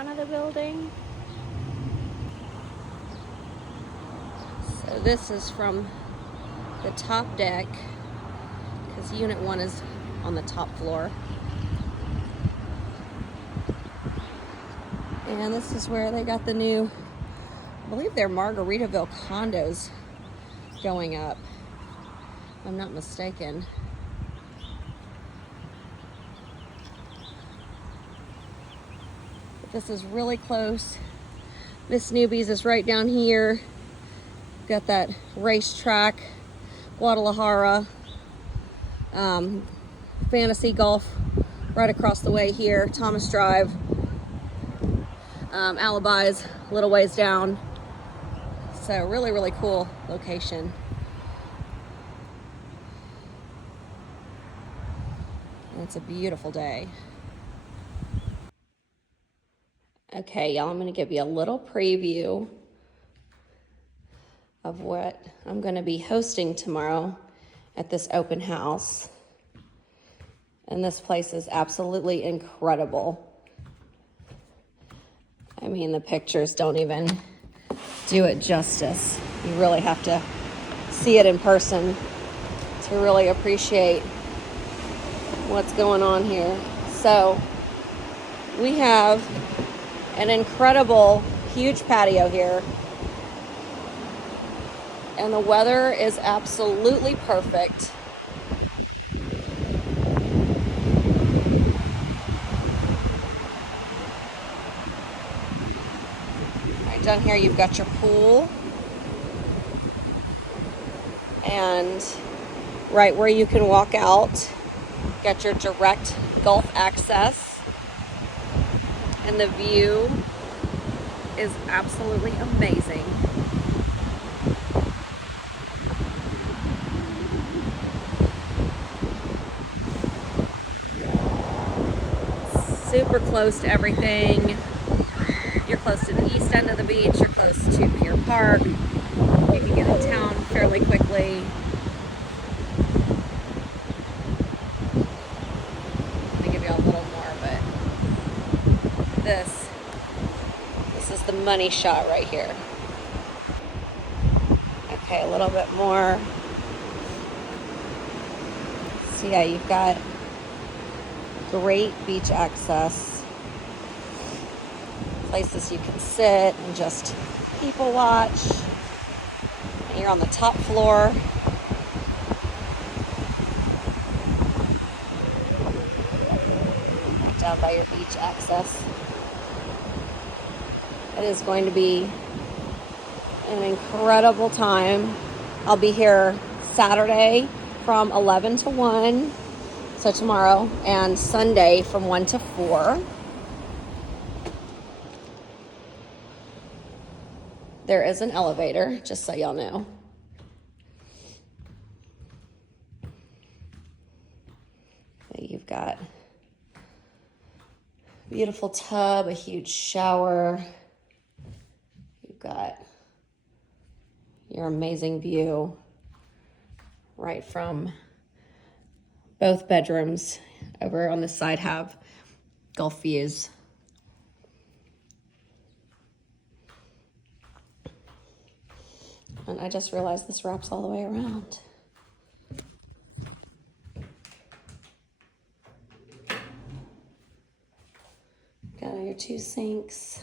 front of the building. So this is from the top deck, because Unit 1 is on the top floor. And this is where they got the new, I believe they're Margaritaville condos going up, if I'm not mistaken. But this is really close. Miss Newbies is right down here. Got that racetrack, Guadalajara, Fantasy Golf right across the way here, Thomas Drive, Alibis a little ways down. So really, really cool location. And it's a beautiful day. Okay, y'all, I'm gonna give you a little preview of what I'm going to be hosting tomorrow at this open house. And this place is absolutely incredible. I mean, the pictures don't even do it justice. You really have to see it in person to really appreciate what's going on here. So we have an incredible, huge patio here. And the weather is absolutely perfect. Right down here you've got your pool. And right where you can walk out, got your direct Gulf access. And the view is absolutely amazing. Super close to everything. You're close to the east end of the beach. You're close to Pier Park. You can get in town fairly quickly. Let me give you a little more, but this is the money shot right here. Okay, a little bit more. So yeah, you've got great beach access, places you can sit and just people watch. And you're on the top floor. Right down by your beach access. It is going to be an incredible time. I'll be here Saturday from 11 to 1. So tomorrow, and Sunday from 1 to 4. There is an elevator, just so y'all know. You've got a beautiful tub, a huge shower. You've got your amazing view right from both bedrooms. Over on this side have Gulf views. And I just realized this wraps all the way around. Got your 2 sinks.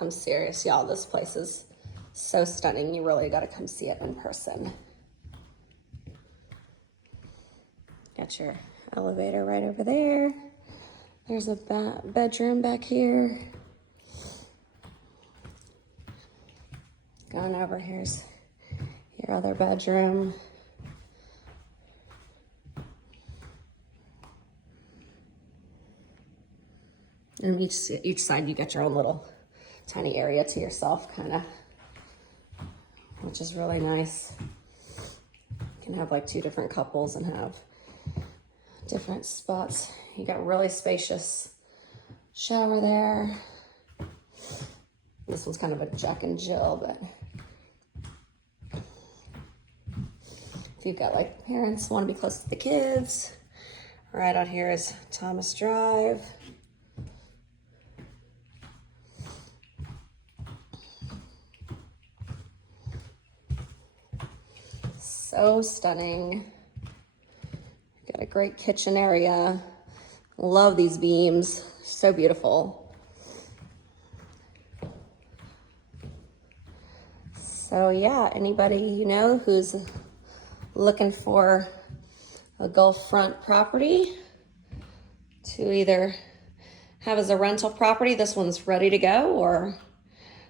I'm serious, y'all. This place is so stunning. You really got to come see it in person. Got your elevator right over there. There's a bedroom back here. Going over, here's your other bedroom. And each side you got your own little tiny area to yourself, kind of, which is really nice. You can have like 2 different couples and have different spots. You got really spacious shower there. This one's kind of a Jack and Jill, but if you've got like parents want to be close to the kids. Right out here is Thomas Drive. So stunning. Got a great kitchen area. Love these beams, so beautiful. So yeah, anybody you know who's looking for a Gulf front property to either have as a rental property, this one's ready to go, or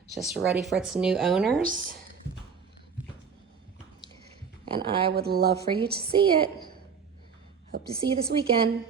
just ready for its new owners. And I would love for you to see it. Hope to see you this weekend.